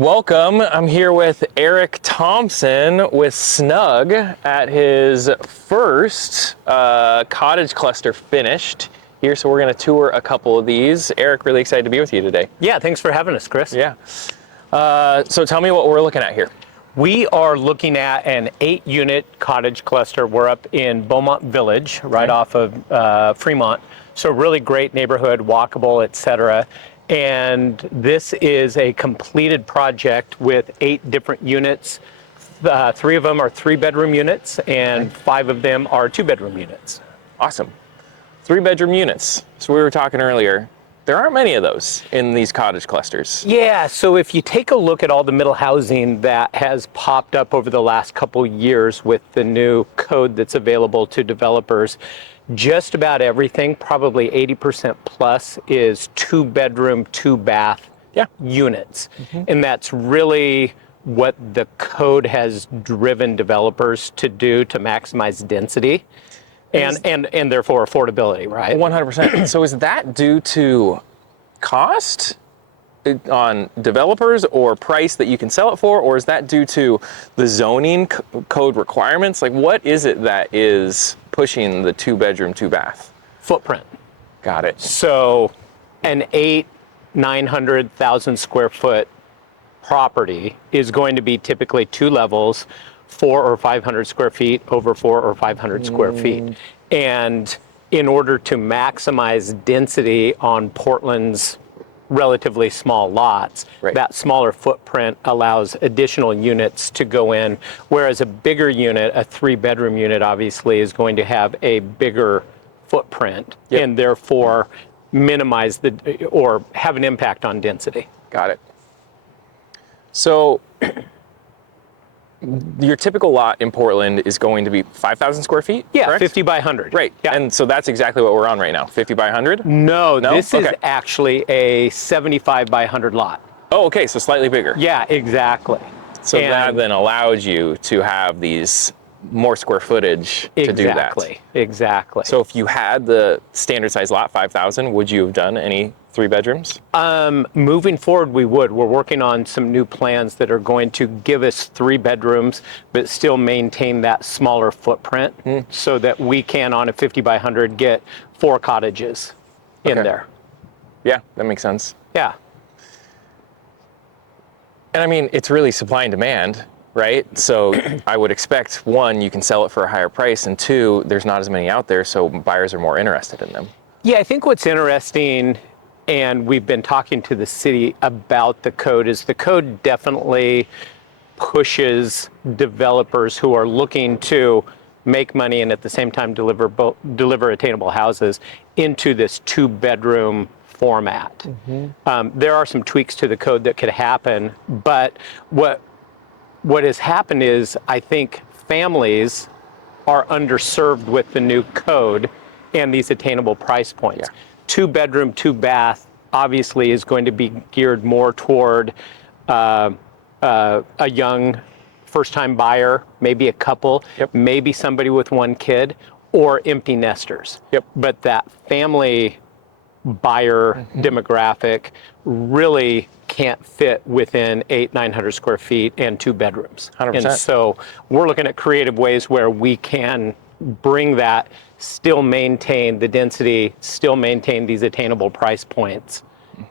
Welcome. I'm here with Eric Thompson with Snug at his first cottage cluster finished here. So we're going to tour a couple of these. Eric, really excited to be with you today. Yeah, thanks for having us, Chris. Yeah. So tell me what we're looking at here. We are looking at an 8-unit cottage cluster. We're up in Beaumont Village, right off of Fremont. So really great neighborhood, walkable, etc. And this is a completed project with 8 different units. 3 of them are 3-bedroom units, and 5 of them are 2-bedroom units. Awesome. 3-bedroom units. So we were talking earlier. There aren't many of those in these cottage clusters. Yeah, so if you take a look at all the middle housing that has popped up over the last couple years with the new code that's available to developers, just about everything, probably 80% plus, is 2-bedroom, 2-bath units. And that's really what the code has driven developers to do to maximize density. And therefore affordability, right? 100%. So is that due to cost on developers or price that you can sell it for, or is that due to the zoning code requirements? Like, what is it that is pushing the 2-bedroom, 2-bath? Footprint. Got it. So an 900,000 square foot property is going to be typically 2 levels, 400 or 500 square feet over 400 or 500 square feet. And in order to maximize density on Portland's relatively small lots, that smaller footprint allows additional units to go in, whereas a bigger unit, a 3-bedroom unit, obviously is going to have a bigger footprint and therefore minimize or have an impact on density. Got it. So your typical lot in Portland is going to be 5,000 square feet? Yeah, correct? 50 by 100. Right. Yeah. And so that's exactly what we're on right now, 50 by 100? No, this is actually a 75 by 100 lot. Oh, okay, so slightly bigger. Yeah, exactly. So that then allowed you to have these more square footage to do that. Exactly. So if you had the standard size lot, 5,000, would you have done any 3-bedrooms? Moving forward, we would. We're working on some new plans that are going to give us 3 bedrooms, but still maintain that smaller footprint so that we can, on a 50 by 100, get 4 cottages in there. Yeah, that makes sense. Yeah. And I mean, it's really supply and demand, right? So I would expect, 1, you can sell it for a higher price, and 2, there's not as many out there, so buyers are more interested in them. Yeah, I think what's interesting, and we've been talking to the city about the code, is the code definitely pushes developers who are looking to make money and at the same time deliver attainable houses into this 2-bedroom format. There are some tweaks to the code that could happen, but what has happened is I think families are underserved with the new code and these attainable price points. 2-bedroom, 2-bath obviously is going to be geared more toward a young first-time buyer, maybe a couple, maybe somebody with 1 kid, or empty nesters. But that family buyer demographic really can't fit within 800-900 square feet and 2 bedrooms. 100%. And so we're looking at creative ways where we can bring that, still maintain the density, still maintain these attainable price points,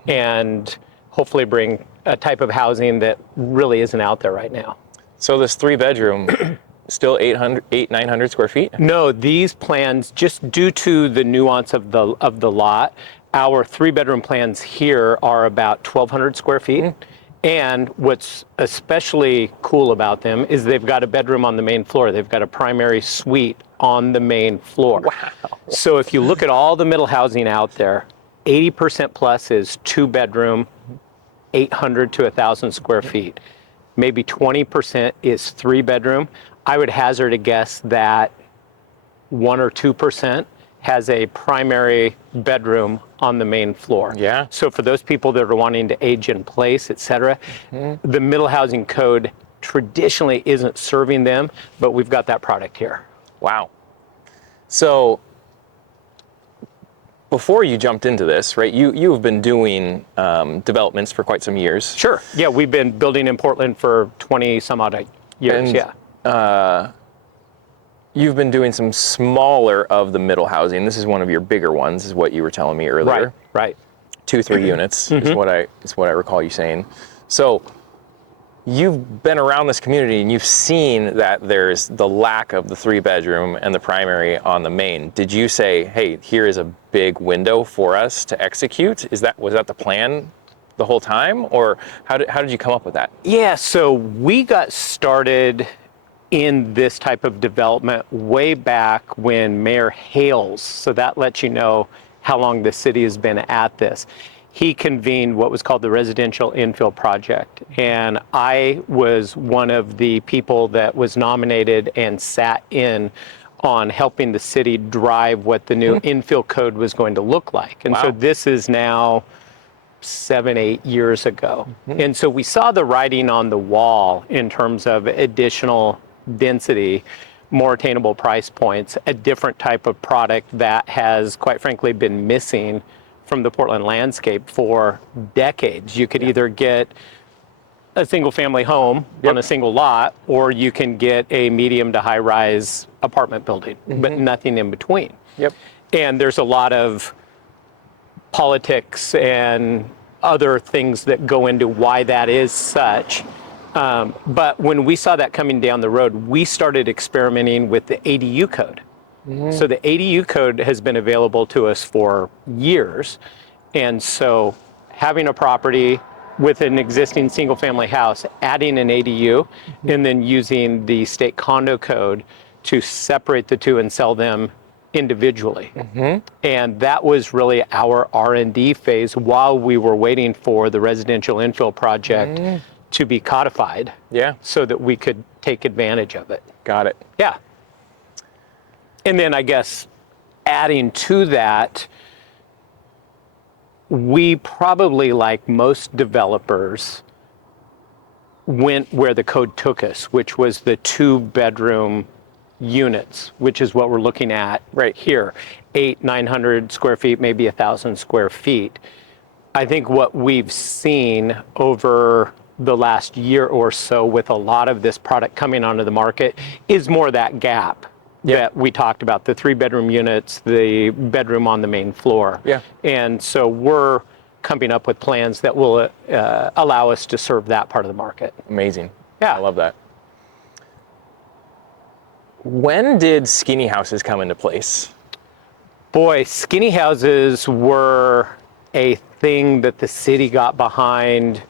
and hopefully bring a type of housing that really isn't out there right now. So this 3-bedroom, still 900 square feet? No, these plans, just due to the nuance of the lot, our 3-bedroom plans here are about 1,200 square feet. And what's especially cool about them is they've got a bedroom on the main floor. They've got a primary suite on the main floor. Wow. So if you look at all the middle housing out there, 80% plus is 2-bedroom, 800 to 1,000 square feet. Maybe 20% is 3-bedroom. I would hazard a guess that 1 or 2% has a primary bedroom on the main floor. Yeah. So for those people that are wanting to age in place, et cetera, the middle housing code traditionally isn't serving them, but we've got that product here. Wow. So before you jumped into this, right, you've been doing developments for quite some years. Sure. Yeah, we've been building in Portland for 20 some odd years. And, you've been doing some smaller of the middle housing. This is one of your bigger ones, is what you were telling me earlier. Right. 2-3 units is what I recall you saying. So you've been around this community and you've seen that there's the lack of the 3-bedroom and the primary on the main. Did you say, hey, here is a big window for us to execute? Was that the plan the whole time, or how did you come up with that? Yeah, so we got started in this type of development way back when Mayor Hales, so that lets you know how long the city has been at this. He convened what was called the Residential Infill Project, and I was one of the people that was nominated and sat in on helping the city drive what the new infill code was going to look like. And so this is now 7-8 years ago. And so we saw the writing on the wall in terms of additional density, more attainable price points, a different type of product that has, quite frankly, been missing from the Portland landscape for decades. You could either get a single family home on a single lot, or you can get a medium to high rise apartment building, but nothing in between. And there's a lot of politics and other things that go into why that is such. But when we saw that coming down the road, we started experimenting with the ADU code. So the ADU code has been available to us for years. And so having a property with an existing single family house, adding an ADU, and then using the state condo code to separate the two and sell them individually. And that was really our R&D phase while we were waiting for the residential infill project to be codified, so that we could take advantage of it. Got it. Yeah. And then I guess adding to that, we probably, like most developers, went where the code took us, which was the 2-bedroom units, which is what we're looking at right here. 800-900 square feet, maybe 1,000 square feet. I think what we've seen over the last year or so with a lot of this product coming onto the market is more that gap that we talked about, the 3-bedroom units, the bedroom on the main floor. And so we're coming up with plans that will allow us to serve that part of the market. Amazing. Yeah. I love that. When did skinny houses come into place? Boy, skinny houses were a thing that the city got behind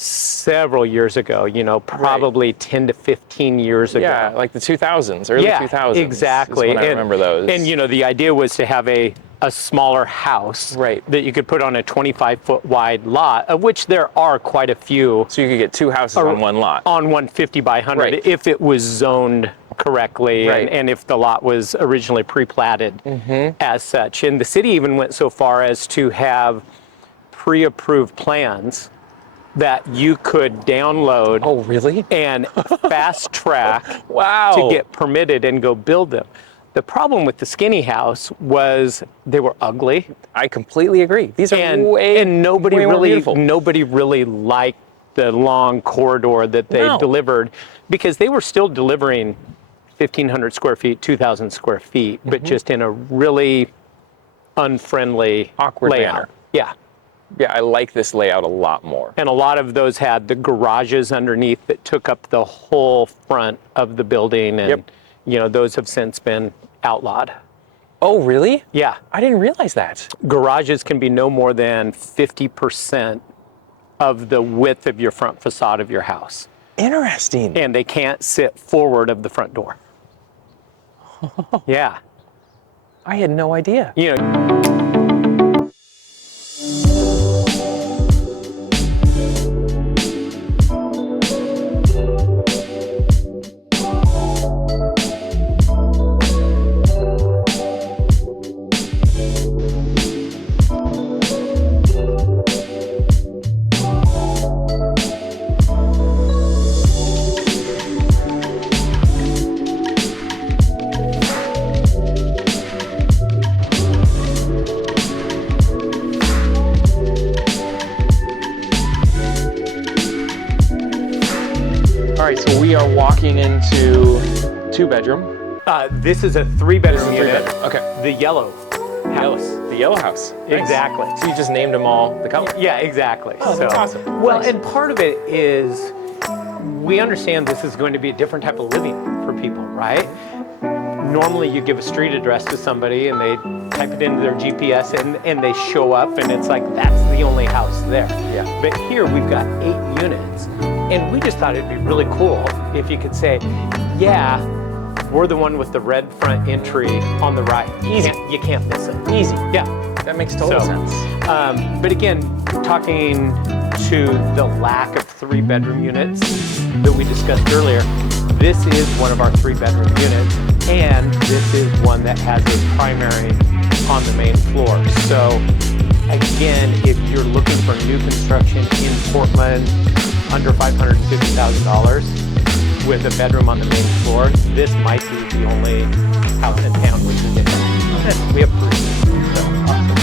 several years ago, probably 10 to 15 years ago. Yeah, like the 2000s, early 2000s. Exactly. Is when I remember those. And the idea was to have a smaller house that you could put on a 25-foot wide lot, of which there are quite a few. So you could get 2 houses on one lot. On 150 by 100, if it was zoned correctly, and if the lot was originally pre-platted as such. And the city even went so far as to have pre-approved plans that you could download. Oh, really? And fast track wow. to get permitted and go build them. The problem with the skinny house was they were ugly. I completely agree. These are nobody way more really beautiful. Nobody really liked the long corridor that they delivered, because they were still delivering 1,500 square feet, 2,000 square feet, but just in a really unfriendly, awkward layout. manner. Yeah. Yeah, I like this layout a lot more. And a lot of those had the garages underneath that took up the whole front of the building, and those have since been outlawed. Oh, really? Yeah. I didn't realize that. Garages can be no more than 50% of the width of your front facade of your house. Interesting. And they can't sit forward of the front door. Yeah. I had no idea. right, so we are walking into 2-bedroom. This is a 3-bedroom unit. 3-bedroom. Okay. The yellow house. The yellow house. Nice. Exactly. So you just named them all the color. Yeah, exactly. Oh, that's awesome. Well, Nice. and part of it is we understand this is going to be a different type of living for people, right? Normally you give a street address to somebody and they type it into their GPS and they show up and it's like, that's the only house there. Yeah. But here we've got 8 units and we just thought it'd be really cool if you could say, yeah, we're the one with the red front entry on the right. Easy. You can't miss it. Easy. Yeah. That makes total sense. But again, talking to the lack of 3-bedroom units that we discussed earlier, this is one of our 3-bedroom units, and this is one that has a primary on the main floor. So again, if you're looking for new construction in Portland under $550,000 with a bedroom on the main floor, this might be the only house in town we can get. Okay. We have proof. So awesome.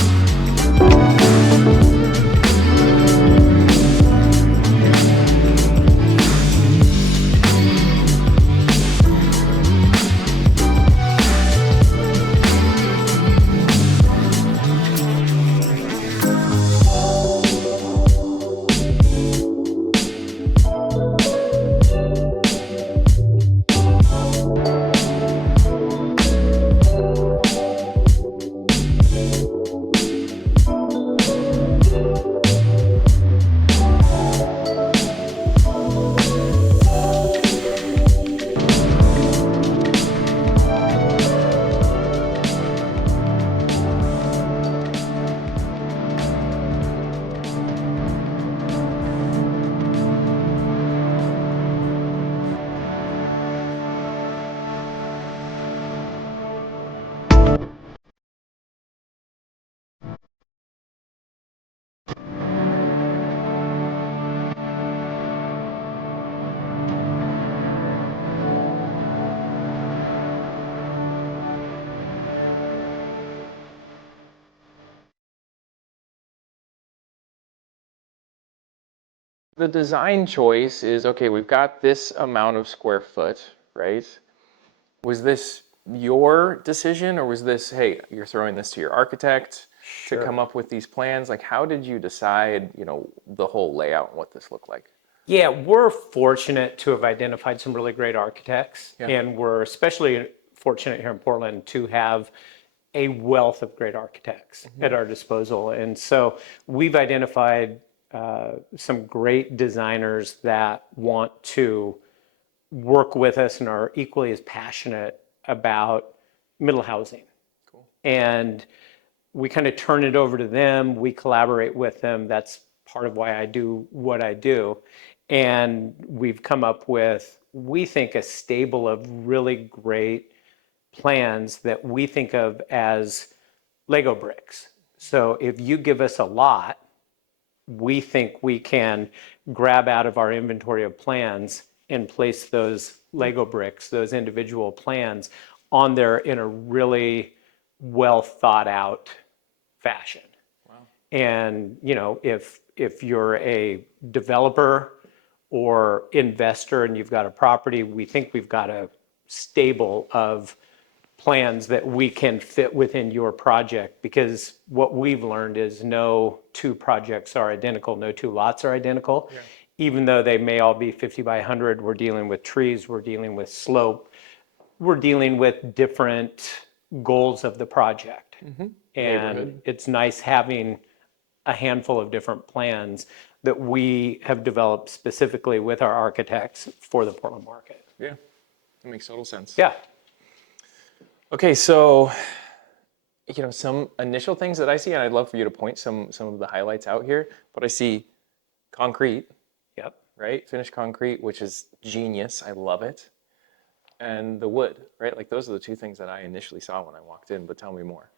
The design choice is, okay, we've got this amount of square foot, right? Was this your decision or was this, hey, you're throwing this to your architect to come up with these plans? Like, how did you decide, the whole layout and what this looked like? Yeah, we're fortunate to have identified some really great architects, Yeah. and we're especially fortunate here in Portland to have a wealth of great architects at our disposal. And so we've identified some great designers that want to work with us and are equally as passionate about middle housing. Cool. And we kind of turn it over to them. We collaborate with them. That's part of why I do what I do. And we've come up with, we think, a stable of really great plans that we think of as Lego bricks. So if you give us a lot, we think we can grab out of our inventory of plans and place those Lego bricks, those individual plans, on there in a really well thought out fashion. Wow. And if you're a developer or investor and you've got a property, we think we've got a stable of plans that we can fit within your project, because what we've learned is no 2 projects are identical, no 2 lots are identical. Yeah. Even though they may all be 50 by 100, we're dealing with trees, we're dealing with slope, we're dealing with different goals of the project. Mm-hmm. And it's nice having a handful of different plans that we have developed specifically with our architects for the Portland market. Yeah, that makes total sense. Yeah. Okay, so some initial things that I see, and I'd love for you to point some of the highlights out here, but I see concrete. Yep. Right? Finished concrete, which is genius. I love it. And the wood, right? Like those are the 2 things that I initially saw when I walked in, but tell me more.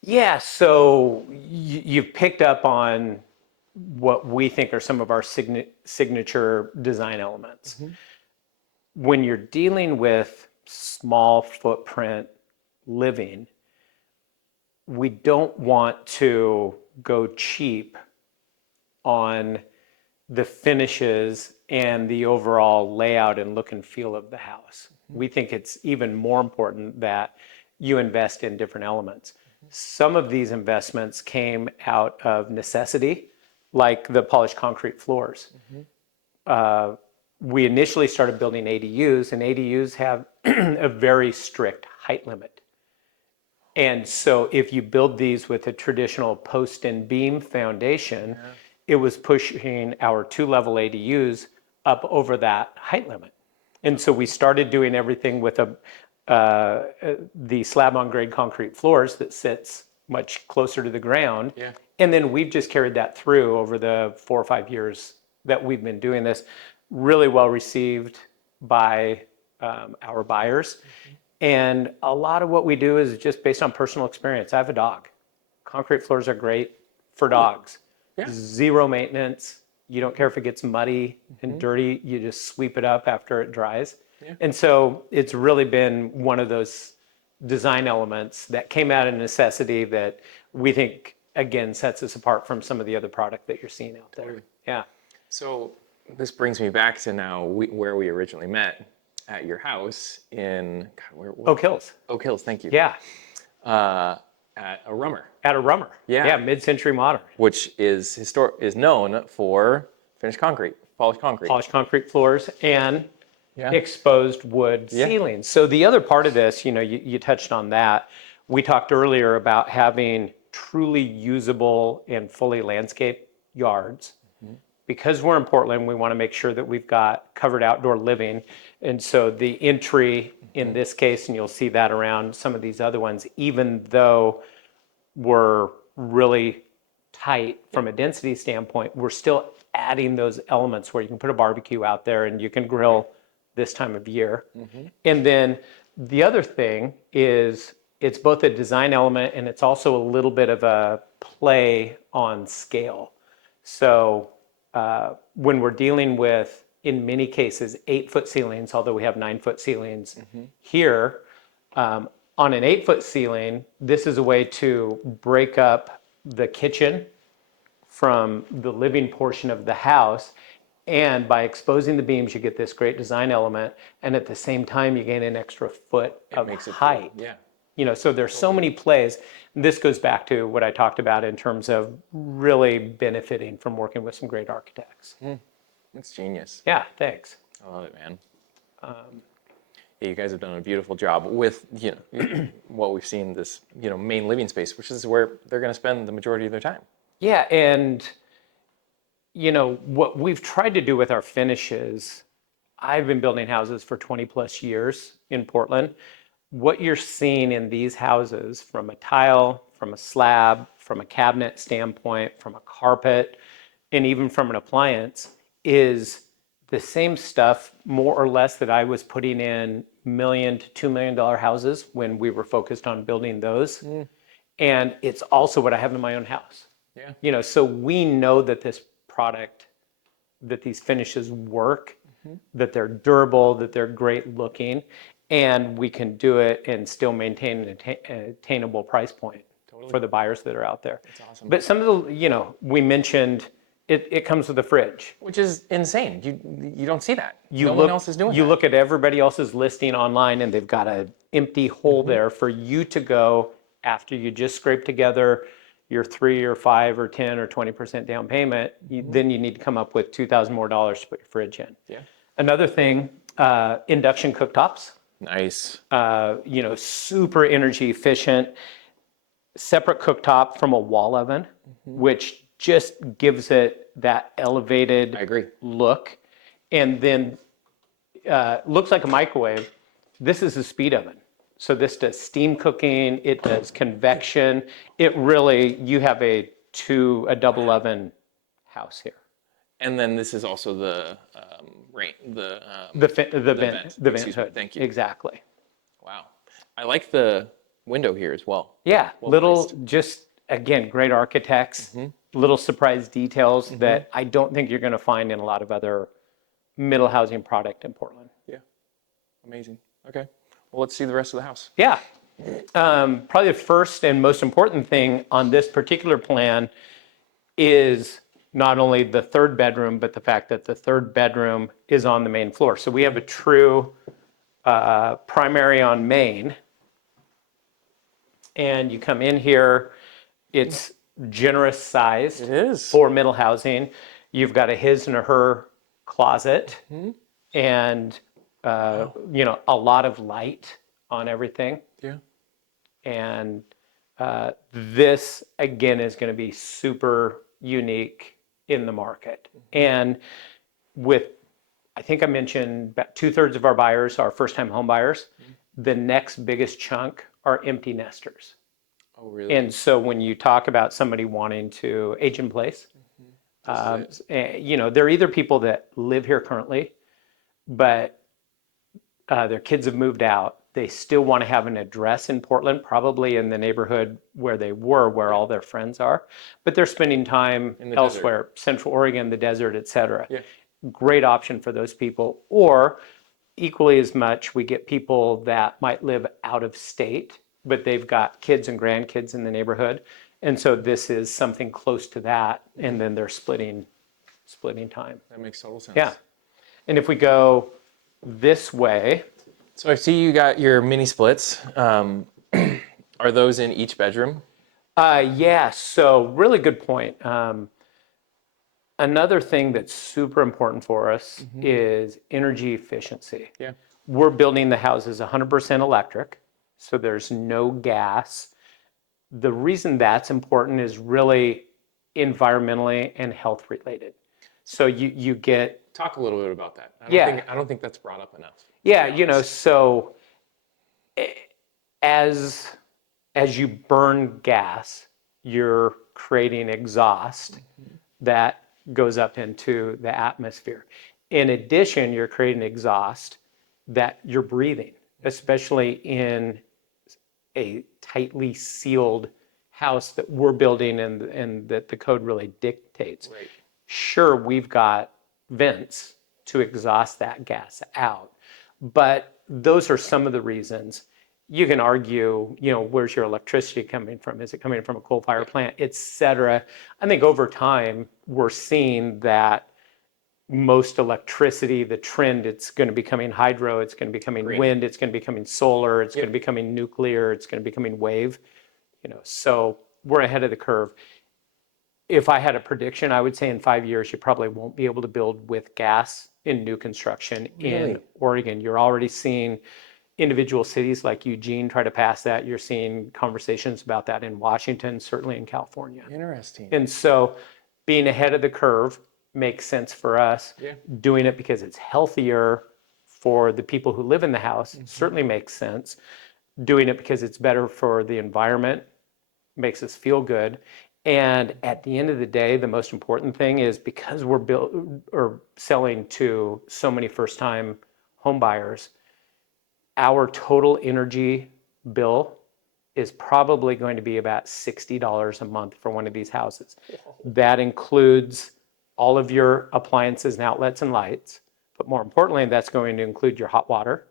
Yeah, so you've picked up on what we think are some of our signature design elements. Mm-hmm. When you're dealing with small footprint living, we don't want to go cheap on the finishes and the overall layout and look and feel of the house. We think it's even more important that you invest in different elements. Some of these investments came out of necessity, like the polished concrete floors. We initially started building ADUs, and ADUs have a very strict height limit. And so if you build these with a traditional post and beam foundation, it was pushing our 2-level ADUs up over that height limit. And so we started doing everything with the slab on grade concrete floors that sits much closer to the ground. Yeah. And then we've just carried that through over the 4 or 5 years that we've been doing this. Really well received by our buyers. And a lot of what we do is just based on personal experience. I have a dog. Concrete floors are great for dogs. Yeah. Zero maintenance. You don't care if it gets muddy and dirty. You just sweep it up after it dries. Yeah. And so it's really been one of those design elements that came out of necessity that we think, again, sets us apart from some of the other product that you're seeing out there. Totally. Yeah. So this brings me back to now where we originally met at your house in Oak Hills. Oak Hills, thank you. Yeah. At a rummer, At a rummer. Yeah. Yeah, mid-century modern. which is known for finished concrete, polished concrete. Polished concrete floors and Yeah. exposed wood ceilings. So the other part of this, you touched on that. We talked earlier about having truly usable and fully landscaped yards. Because we're in Portland, we want to make sure that we've got covered outdoor living. And so the entry in this case, and you'll see that around some of these other ones, even though we're really tight from a density standpoint, we're still adding those elements where you can put a barbecue out there and you can grill this time of year. And then the other thing is it's both a design element and it's also a little bit of a play on scale. So when we're dealing with, in many cases, 8-foot ceilings, although we have 9-foot ceilings here, on an 8-foot ceiling, this is a way to break up the kitchen from the living portion of the house. And by exposing the beams, you get this great design element. And at the same time, you gain an extra foot of height. So there's so many plays. This goes back to what I talked about in terms of really benefiting from working with some great architects. It's genius. Yeah, thanks. I love it, man. Yeah, you guys have done a beautiful job with what we've seen, this main living space, which is where they're going to spend the majority of their time. Yeah, and what we've tried to do with our finishes, I've been building houses for 20 plus years in Portland. What you're seeing in these houses, from a tile, from a slab, from a cabinet standpoint, from a carpet, and even from an appliance, is the same stuff more or less that I was putting in $1 million to $2 million houses when we were focused on building those. And it's also what I have in my own house. Yeah. So we know that this product, that these finishes work, that they're durable, that they're great looking, and we can do it and still maintain an attainable price point for the buyers that are out there. That's awesome. But some of the, we mentioned it comes with a fridge. Which is insane. You don't see that. No one else is doing that. You look at everybody else's listing online and they've got an empty hole there for you to go after you just scrape together your 3 or 5 or 10 or 20% down payment. Then you need to come up with $2,000 more to put your fridge in. Yeah. Another thing, induction cooktops. Nice. Super energy efficient. Separate cooktop from a wall oven, which just gives it that elevated look. And then looks like a microwave. This is a speed oven. So this does steam cooking, it does convection. It really, you have a double oven house here. And then this is also the vent hood. Thank you. Exactly. Wow. I like the window here as well. Yeah, just again, great architects, little surprise details that I don't think you're going to find in a lot of other middle housing product in Portland. Yeah. Amazing. Okay. Well, let's see the rest of the house. Yeah. Probably the first and most important thing on this particular plan is not only the third bedroom, but the fact that the third bedroom is on the main floor. So we have a true primary on main. And you come in here, it's generous sized It is. for middle housing. You've got a his and a her closet and, a lot of light on everything. Yeah. And this, again, is going to be super unique in the market. And with, I think I mentioned about 2/3 of our buyers are first-time home buyers. The next biggest chunk are empty nesters. Oh, really? And so when you talk about somebody wanting to age in place, they're either people that live here currently, but their kids have moved out. They still want to have an address in Portland, probably in the neighborhood where they were, where all their friends are, but they're spending time In the elsewhere, Central Oregon, the desert, et cetera. Yeah. Great option for those people. Or equally as much, we get people that might live out of state, but they've got kids and grandkids in the neighborhood. And so this is something close to that. And then they're splitting time. That makes total sense. Yeah. And if we go this way, So I see you got your mini splits. Are those in each bedroom? yeah, so really good point. Another thing that's super important for us is energy efficiency. Yeah. We're building the houses 100% electric, so there's no gas. The reason that's important is really environmentally and health related. So you get, Talk a little bit about that. I don't think that's brought up enough. so as you burn gas, you're creating exhaust that goes up into the atmosphere. In addition, you're creating exhaust that you're breathing, especially in a tightly sealed house that we're building and that the code really dictates. Right. Sure, we've got vents to exhaust that gas out, but those are some of the reasons. You can argue, where's your electricity coming from? Is it coming from a coal-fired plant, et cetera? I think over time, we're seeing that most electricity, the trend, it's going to be coming hydro, it's going to be coming wind, it's going to be coming solar, it's going to be coming nuclear, it's going to be coming wave. So we're ahead of the curve. If I had a prediction, I would say in 5 years, you probably won't be able to build with gas in new construction in Oregon. You're already seeing individual cities like Eugene try to pass that. You're seeing conversations about that in Washington, certainly in California. Interesting. And so being ahead of the curve makes sense for us. Yeah. Doing it because it's healthier for the people who live in the house certainly makes sense. Doing it because it's better for the environment makes us feel good. And at the end of the day, the most important thing is because we're selling to so many first-time home buyers, our total energy bill is probably going to be about $60 a month for one of these houses. That includes all of your appliances and outlets and lights, but more importantly, that's going to include your hot water,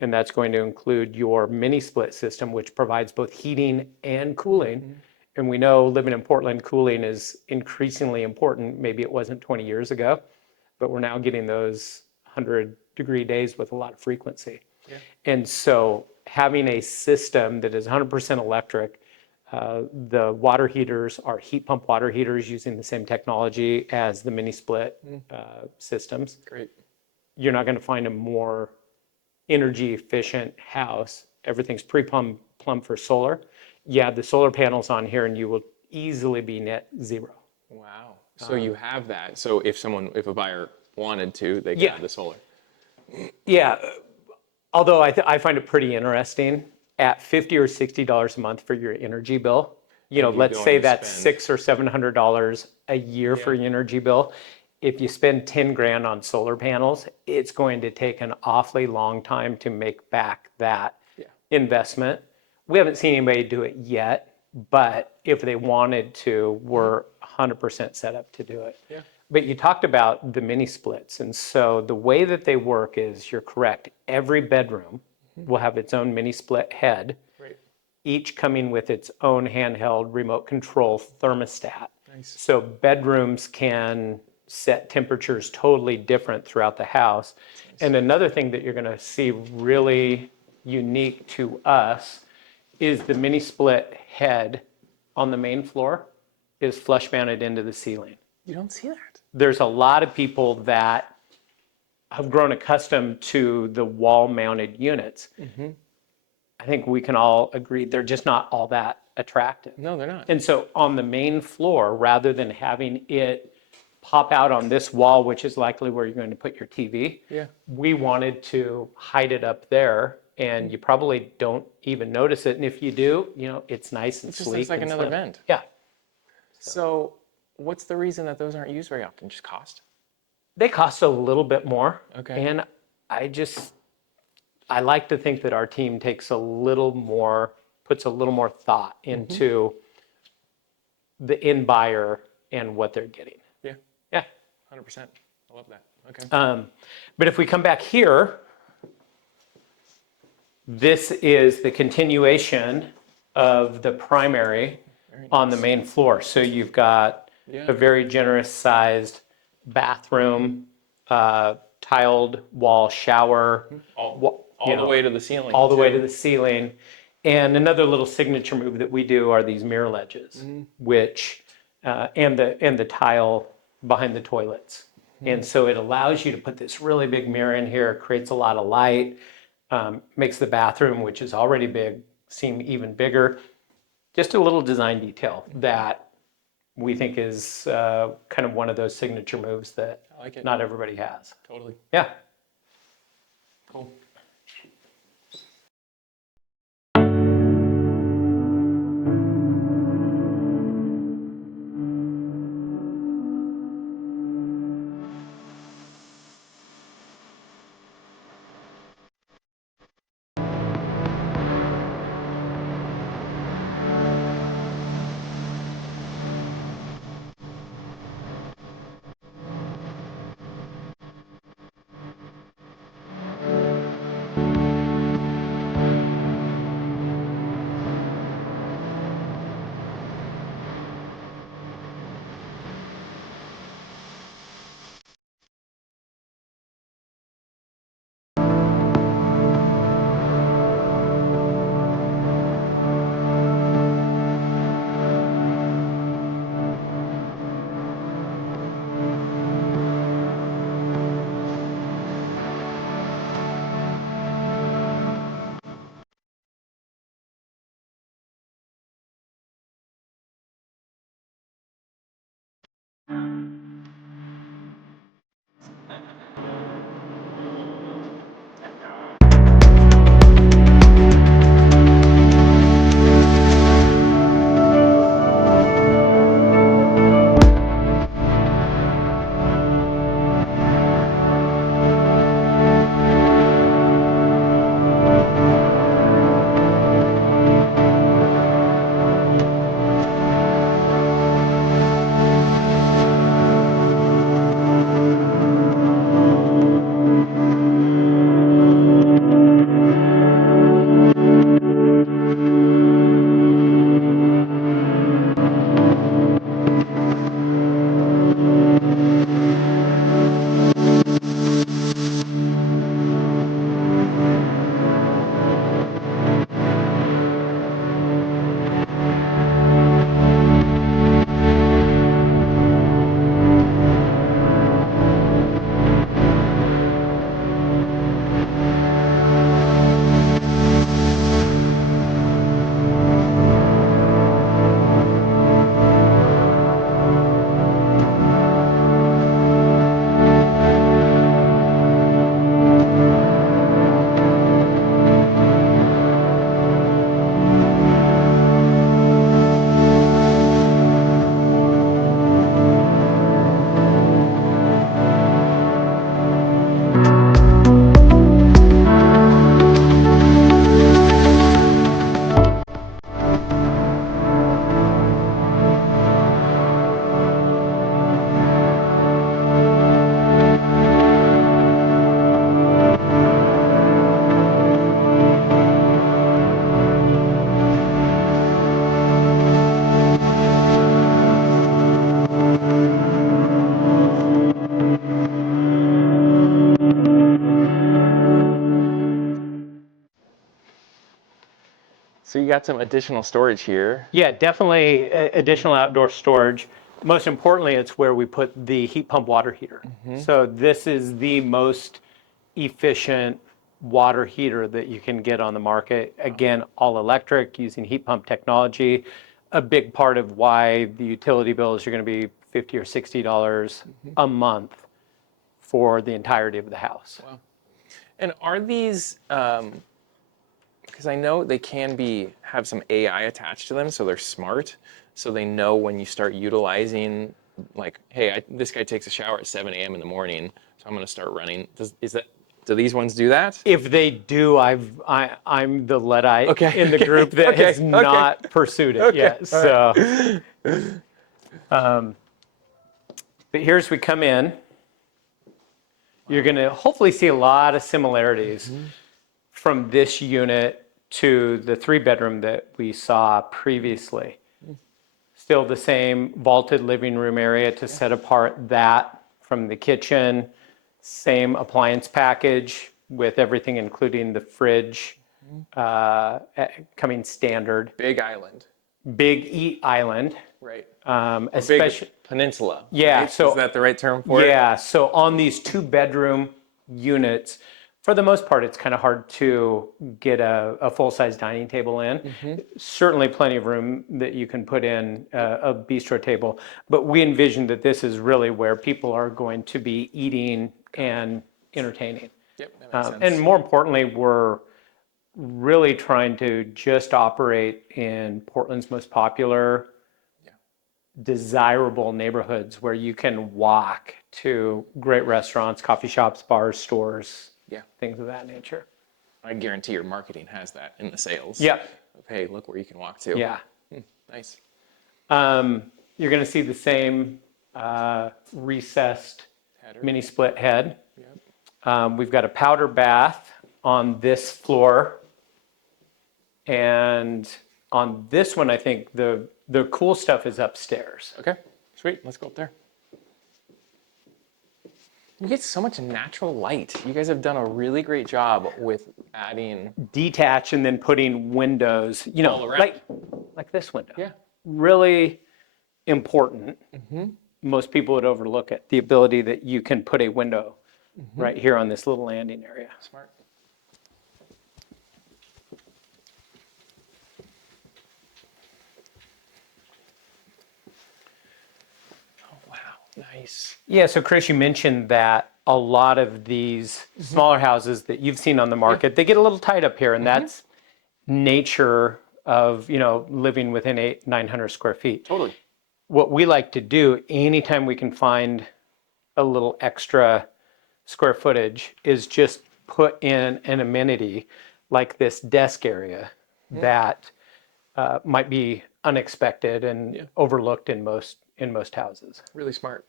and that's going to include your mini split system, which provides both heating and cooling. And we know living in Portland, cooling is increasingly important. Maybe it wasn't 20 years ago, but we're now getting those 100-degree days with a lot of frequency. Yeah. And so having a system that is 100% electric, the water heaters are heat pump water heaters using the same technology as the mini split systems. Great. You're not going to find a more energy efficient house. Everything's pre-plumbed for solar. You add the solar panels on here and you will easily be net zero. Wow. So you have that. So if a buyer wanted to, they could add the solar. Yeah. Although I find it pretty interesting at $50 or $60 a month for your energy bill. Let's say that's $600 or $700 a year for your energy bill. If you spend 10 grand on solar panels, it's going to take an awfully long time to make back that investment. We haven't seen anybody do it yet, but if they wanted to, we're 100% set up to do it. Yeah. But you talked about the mini splits. And so the way that they work is, you're correct. Every bedroom will have its own mini split head, each coming with its own handheld remote control thermostat. Nice. So bedrooms can set temperatures totally different throughout the house. And another thing that you're going to see really unique to us is the mini split head on the main floor is flush mounted into the ceiling. You don't see that. There's a lot of people that have grown accustomed to the wall mounted units. I think we can all agree they're just not all that attractive. No, they're not. And so on the main floor, rather than having it pop out on this wall, which is likely where you're going to put your TV, Yeah. we wanted to hide it up there, and you probably don't even notice it. And if you do, it's nice and It just sleek looks like and another slim. vent. Yeah. So what's the reason that those aren't used very often? Just cost? They cost a little bit more. Okay. And I like to think that our team puts a little more thought into the end buyer and what they're getting. Yeah. Yeah. 100%. I love that. Okay. But if we come back here, this is the continuation of the primary on the main floor. So you've got a very generous sized bathroom, tiled wall shower. All the way to the ceiling. All the way to the ceiling. And another little signature move that we do are these mirror ledges, which and the tile behind the toilets. And so it allows you to put this really big mirror in here, creates a lot of light, makes the bathroom, which is already big, seem even bigger. Just a little design detail that we think is kind of one of those signature moves that I like it. not everybody has. Totally. Yeah. Cool. So you got some additional storage here. Yeah, definitely additional outdoor storage. Most importantly, it's where we put the heat pump water heater. So this is the most efficient water heater that you can get on the market. Again, all electric using heat pump technology. A big part of why the utility bills are going to be $50 or $60 a month for the entirety of the house. Wow. And are these, because I know they can have some AI attached to them, so they're smart, so they know when you start utilizing, like, hey, this guy takes a shower at 7 a.m. in the morning, so I'm going to start running. Do these ones do that? If they do, I'm the Luddite in the okay, group that has not pursued it yet. So, but here's we come in. You're going to hopefully see a lot of similarities from this unit to the 3-bedroom that we saw previously. Still the same vaulted living room area to set apart that from the kitchen. Same appliance package with everything, including the fridge, coming standard. Big island. Big island. Right. Especially big peninsula. Yeah. Right? So is that the right term for it? Yeah. So on these 2-bedroom units, for the most part, it's kind of hard to get a full-size dining table in. Certainly plenty of room that you can put in a bistro table. But we envision that this is really where people are going to be eating and entertaining. Yep, that makes sense. And more importantly, we're really trying to just operate in Portland's most popular, desirable neighborhoods where you can walk to great restaurants, coffee shops, bars, stores, things of that nature. I guarantee your marketing has that in the sales. Yeah. Hey, look where you can walk to. Yeah. Nice. You're going to see the same recessed mini split head. Yep. We've got a powder bath on this floor. And on this one, I think the cool stuff is upstairs. Okay, sweet. Let's go up there. You get so much natural light. You guys have done a really great job with adding Detach and then putting windows, all around. like this window. Yeah. Really important. Most people would overlook it. The ability that you can put a window right here on this little landing area. Smart. Nice. Yeah, so Chris, you mentioned that a lot of these smaller houses that you've seen on the market, they get a little tight up here, and that's nature of, living within 900 square feet. Totally. What we like to do anytime we can find a little extra square footage is just put in an amenity like this desk area that might be unexpected and overlooked in most houses. Really smart.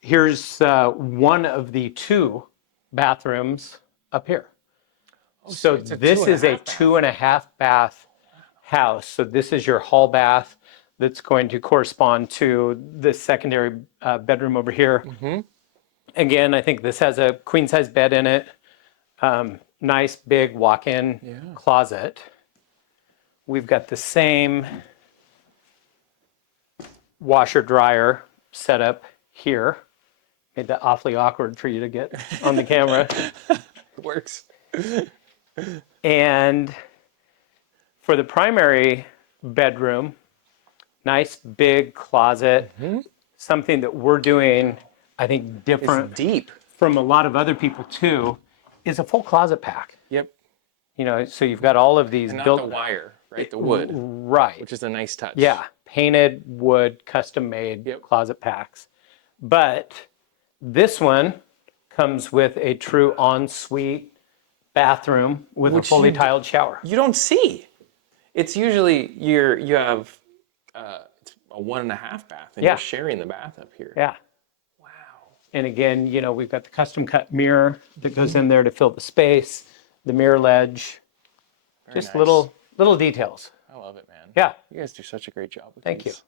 Here's one of the 2 bathrooms up here. So this is a 2.5 bath house. So this is your hall bath that's going to correspond to the secondary bedroom over here. Again, I think this has a queen size bed in it. Nice big walk-in closet. We've got the same washer dryer setup here. Made that awfully awkward for you to get on the camera. Works. And for the primary bedroom, nice big closet. Something that we're doing, I think, different It's deep. from a lot of other people too, is a full closet pack. Yep. So you've got all of these And not built the wire, right? The wood. Right. Which is a nice touch. Yeah, painted wood, custom made closet packs. But this one comes with a true ensuite bathroom with a fully tiled shower. You don't see. It's usually you have it's a 1.5 bath and you're sharing the bath up here. Yeah. Wow. And again, we've got the custom cut mirror that goes in there to fill the space, the mirror ledge, just nice. little details. I love it, man. Yeah. You guys do such a great job with Thank these. you.